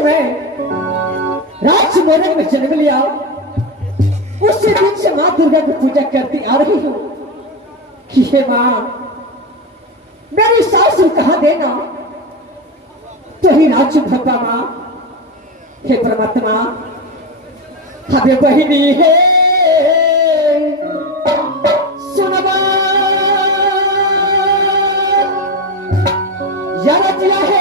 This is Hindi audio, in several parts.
से मैं राज मोरंग में जन्म लिया, उसी दिन से मां दुर्गा की पूजा करती आ रही हूं कि हे मां, मेरी सासू कहा देना तो ही राजू भगवा मां। हे परमात्मा, हमें बहिनी है सुनवा यार दिया है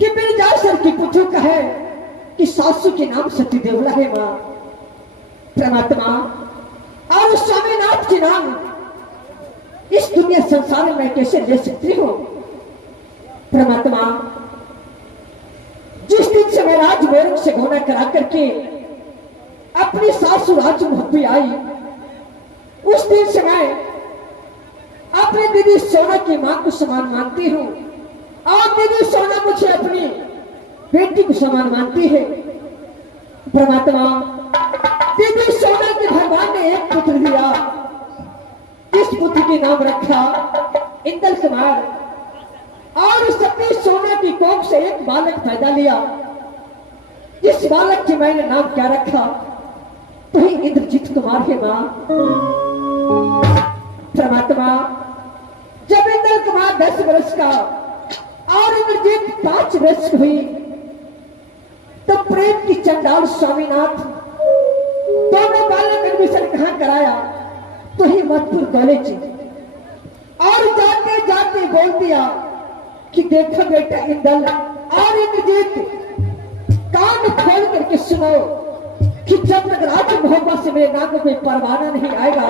कि मेरे जासर की पुत्र का है कि सासू के नाम सती देवला है मां। परमात्मा और स्वामीनाथ के नाम इस दुनिया संसार में कैसे ले सकती हो। परमात्मा, जिस दिन से मैं राज मोरंग से घोना करा करके अपनी सासू राज मुहब्बी आई, उस दिन से मैं अपनी दीदी सोना की मां को समान मानती हूं और दीदी सोना मुझे अपनी बेटी को समान मानती है। परमात्मा, दीदी सोना के भगवान ने एक पुत्र दिया, इस पुत्र के नाम रखा इंदल कुमार, और सती सोना की कोख से एक बालक पैदा लिया। इस बालक के मैंने नाम क्या रखा तो ही इंद्रजीत कुमार है मां। परमात्मा, जब इंदल कुमार 10 वर्ष का और इंद्रजीत 5 वर्ष हुई तो प्रेम की चंडाल स्वामीनाथ दोनों बालक एडमिशन कहां कराया तो ही मधुपुर कॉलेज, और जाते जाते बोल दिया कि देखो बेटा इंदल और इंद्रजीत, कान खोल करके सुनो कि जब तक राज मोहब्बत से मेरे नाम को कोई परवाना नहीं आएगा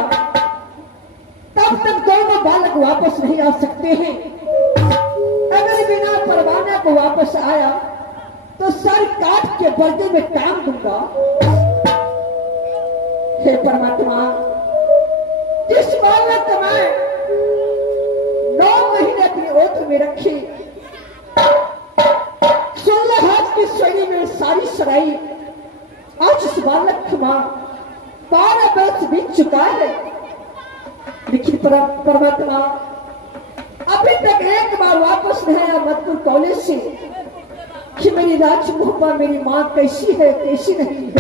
तब तक दोनों बालक वापस नहीं आ सकते हैं। अगर बिना परवाना को वापस आया तो सर काट के बर्दे में टांग दूंगा। हे परमात्मा, जिस बालक को मैं 9 महीने अपनी ओट में रखी, 16 हाथ की शैली में सारी सराई, आज इस बालक को मां 12 वर्ष बीत चुका है, लेकिन परमात्मा अभी तक एक बार वापस नहीं आया मधुपुर कॉलेज से कि मेरी राज मोहब्बा मेरी मां कैसी है कैसी नहीं है।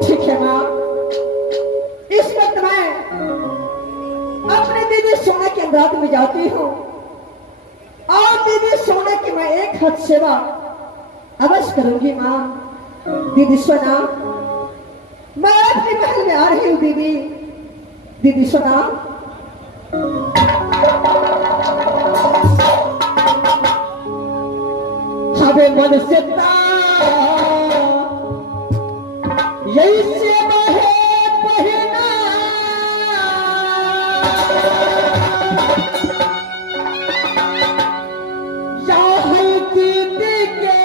ठीक है मां, इस वक्त मैं अपने दीदी सोना के अंदाज में जाती हूँ और दीदी सोना की मैं एक हाथ सेवा अवश्य करूंगी मां। दीदी सोना, मैं अपने महल में आ रही हूँ। दीदी, दीदी सोना, हमें मन से यही सेवा है बहिना, या है दीदी के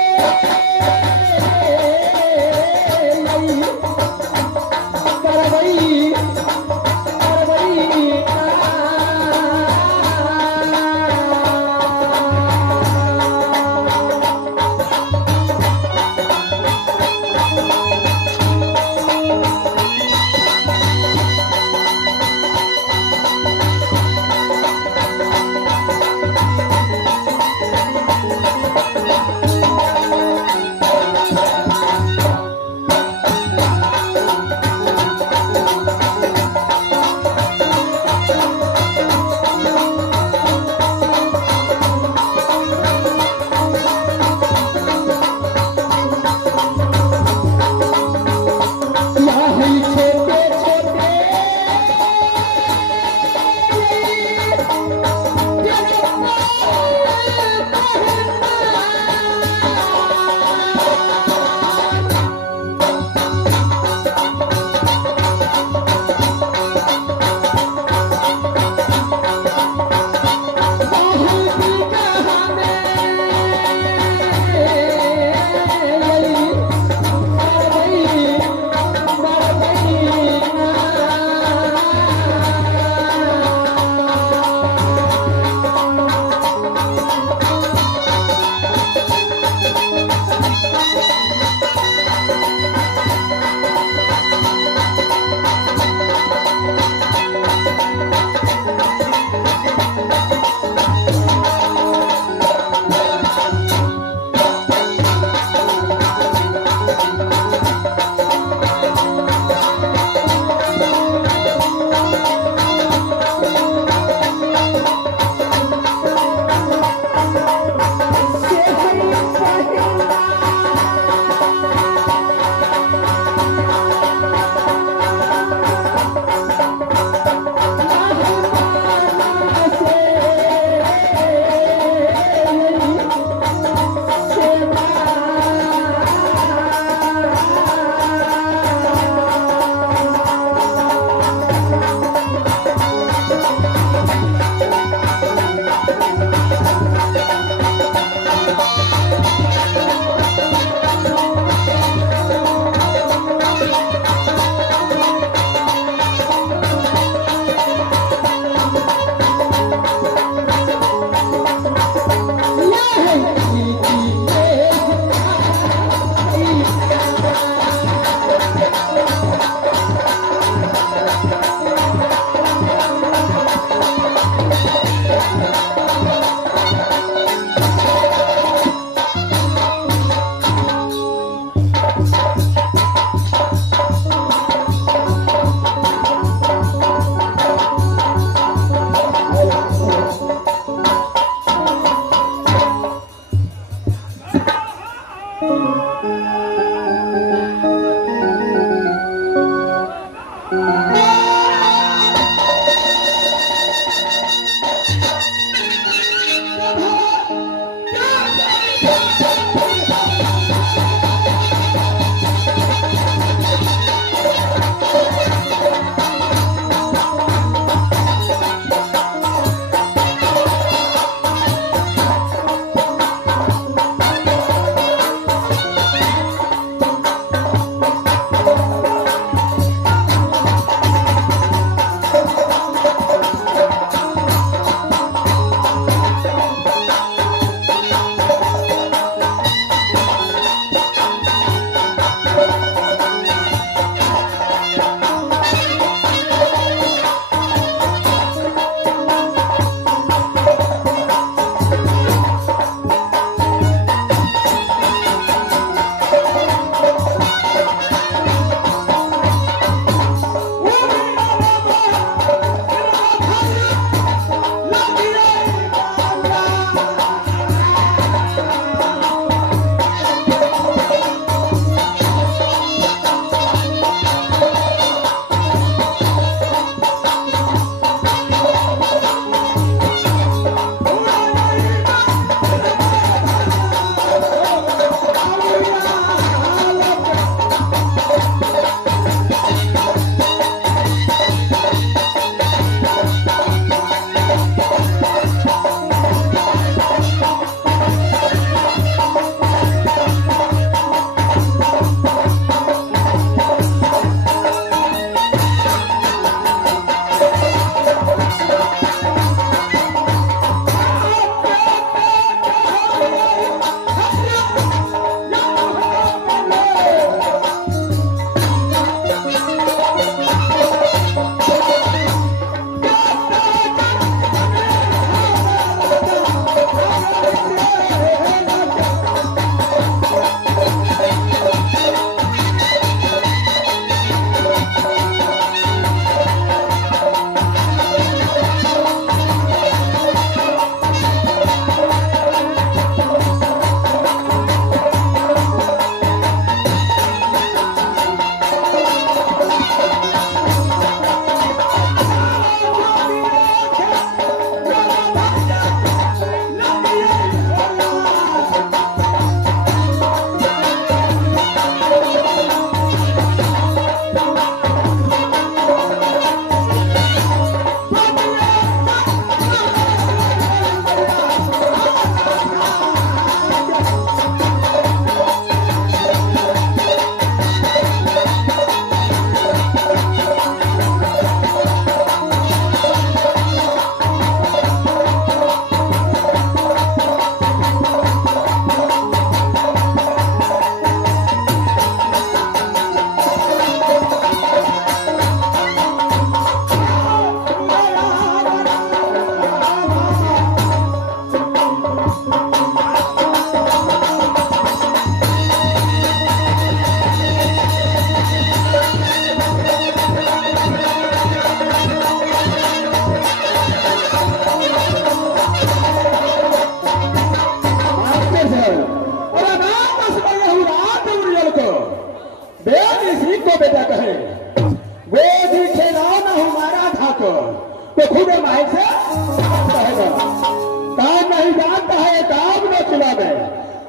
किला में।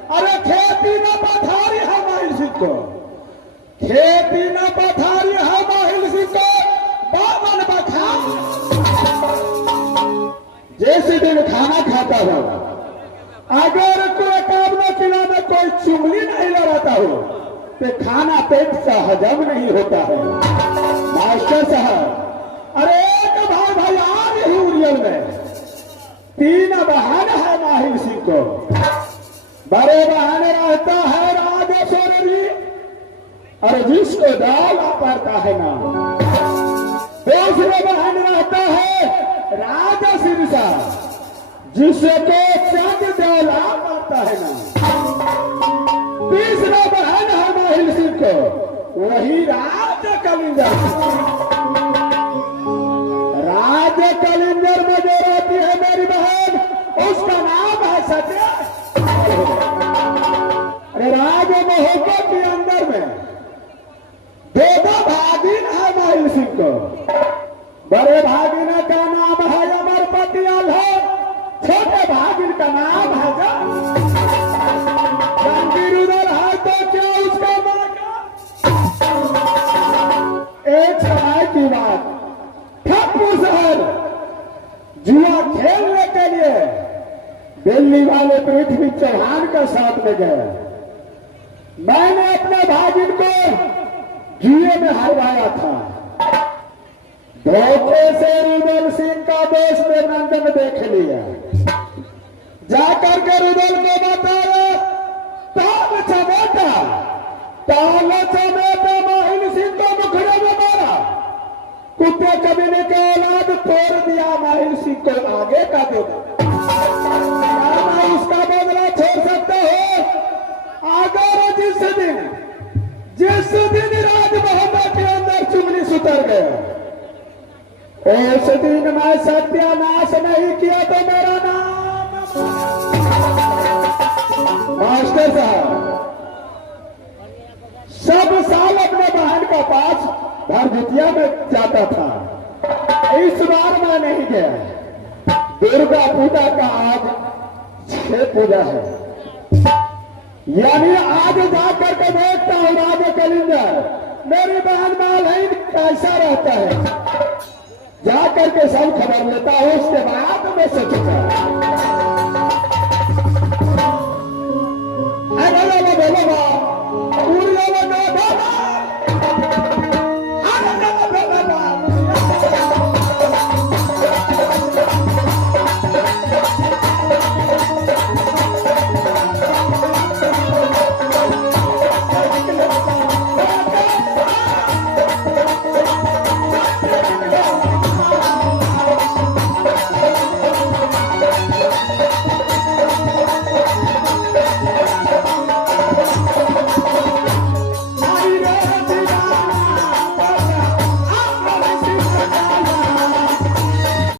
अरे खेती न पथारी है माहिल सिंह को, खेती न पथारी है माहिल सिंह को, बावन बखान। जैसे दिन खाना खाता हो, अगर कोई काबना किला में कोई चुंगली नहीं लगाता हो तो खाना पेट से हजम नहीं होता है। मास्टर साहब, अरे एक भाई आज ही उड़ियल में 3 बहन है माहिल सिंह को। बड़े बहन रहता है राजेश्वरी, और जिसको डाला पड़ता है ना। दूसरे बहन रहता है राजा सिरसा, जिसको चंद डाला पड़ता है ना। तीसरा बहन है माहिल सिंह को, वही राजा कलिंगर। राजा कलिंगर में जो रहती है मेरी बहन, उसका नाम है सत्या। अरे राज मोहब्बत के अंदर में 2 भागिन है माहिल सिंह को। बड़े भागिन का नाम है अमर पटियाल है, छोटे भागिन का नाम है जंगीर उधर है तो क्या उसका मां का। एक समय की बात, ठाकुर शहर जुआ खेलने के लिए दिल्ली वाले पृथ्वी चौहान का साथ में गए। मैंने अपने भागिन को जुए में हरवाया था। धोखे से रुदल सिंह का दोस्त नंदन देख लिया, जाकर के रुदल को बताया, ताल चमेटा माहिल सिंह को मुखड़े में मारा। कुत्ते कबीले के औलाद तोड़ दिया माहिल सिंह को आगे का देगा। उसका बदला छोड़ सकते हो अगर जिस दिन राज मोहब्बत के अंदर चुगली सुतर गया, उस दिन मैं सत्यानाश नहीं किया तो मेरा नाम। मास्टर साहब, सब साल अपने बहन का पास भरभुतिया में जाता था। इस बार मैं नहीं गया। दुर्गा पूजा का आज 6 पूजा है, यानी आज जाकर के देखता हूँ राजा कलिंगर मेरी बहन मालहीन कैसा रहता है। जाकर के सब खबर लेता हूँ, उसके बाद मैं सोचूंगा।